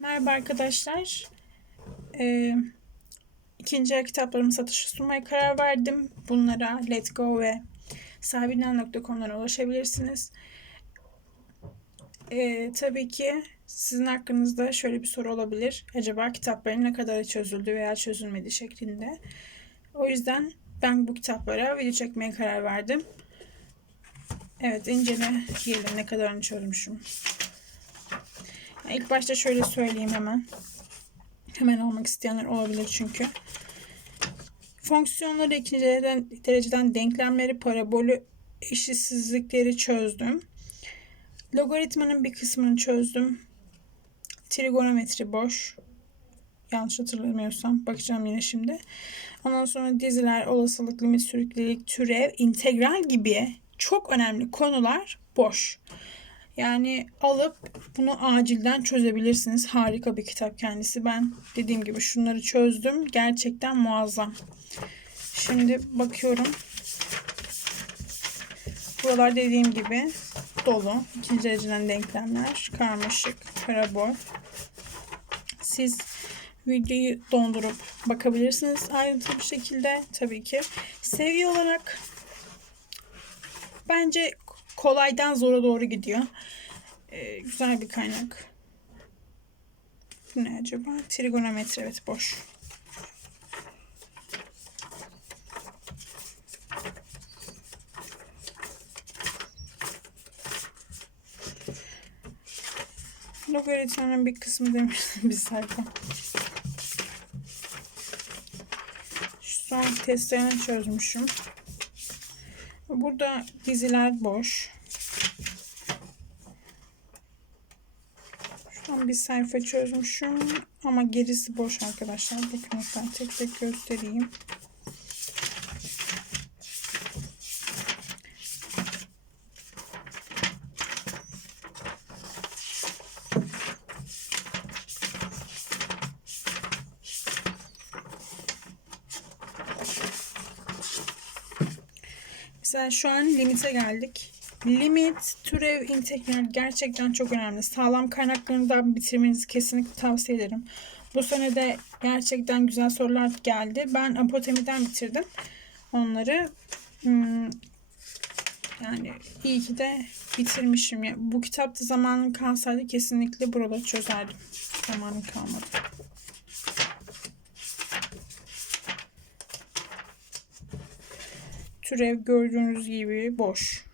Merhaba arkadaşlar. Ee, ikinci el kitaplarımı satışa sunmaya karar verdim. Bunlara Let's Go ve sahibinden.com'dan ulaşabilirsiniz. Ee, tabii ki sizin hakkınızda şöyle bir soru olabilir. Acaba kitapların ne kadar çözüldü veya çözülmedi şeklinde. O yüzden ben bu kitaplara video çekmeye karar verdim. Evet inceleyelim ne kadarını çözmüşüm. İlk başta şöyle söyleyeyim hemen. Hemen almak isteyenler olabilir çünkü. Fonksiyonları ikinci dereceden, denklemleri, parabolü, eşitsizlikleri çözdüm. Logaritmanın bir kısmını çözdüm. Trigonometri boş. Yanlış hatırlamıyorsam bakacağım yine şimdi. Ondan sonra diziler, olasılık, limit, süreklilik, türev, integral gibi çok önemli konular boş. Yani alıp bunu acilden çözebilirsiniz. Harika bir kitap kendisi. Ben dediğim gibi şunları çözdüm. Gerçekten muazzam. Şimdi bakıyorum. Buralar dediğim gibi dolu. İkinci dereceden denklemler. Karmaşık. Parabol. Siz videoyu dondurup bakabilirsiniz ayrıntılı bir şekilde. Tabii ki. Seviye olarak bence kolaydan zora doğru gidiyor. Ee, güzel bir kaynak. Bu ne acaba? Trigonometri evet boş. Logaritmanın bir kısmı demiştim bir sayfa. Şu son testlerini çözmüşüm. Burada diziler boş. Şuradan bir sayfa çözmüşüm ama gerisi boş arkadaşlar. Bakın hatta tek tek göstereyim. Mesela şu an limite geldik. Limit, türev, integral gerçekten çok önemli. Sağlam kaynaklarından bitirmenizi kesinlikle tavsiye ederim. Bu sene de gerçekten güzel sorular geldi. Ben apotemiden bitirdim onları. Hmm, yani iyi ki de bitirmişim. Ya, bu kitapta zamanım kalsaydı kesinlikle buraları çözerdim. Zamanım kalmadı. Türev gördüğünüz gibi boş.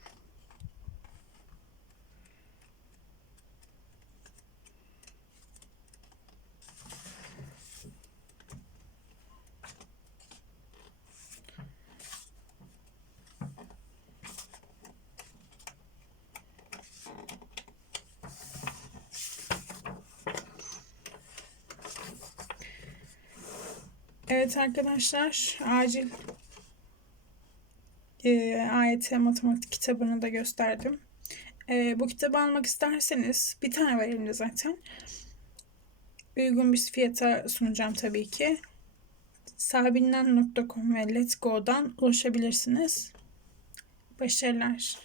Evet arkadaşlar acil e, AYT matematik kitabını da gösterdim. E, bu kitabı almak isterseniz bir tane var elimde zaten. Uygun bir fiyata sunacağım tabii ki. Sahibinden.com ve Let's Go'dan ulaşabilirsiniz. Başarılar.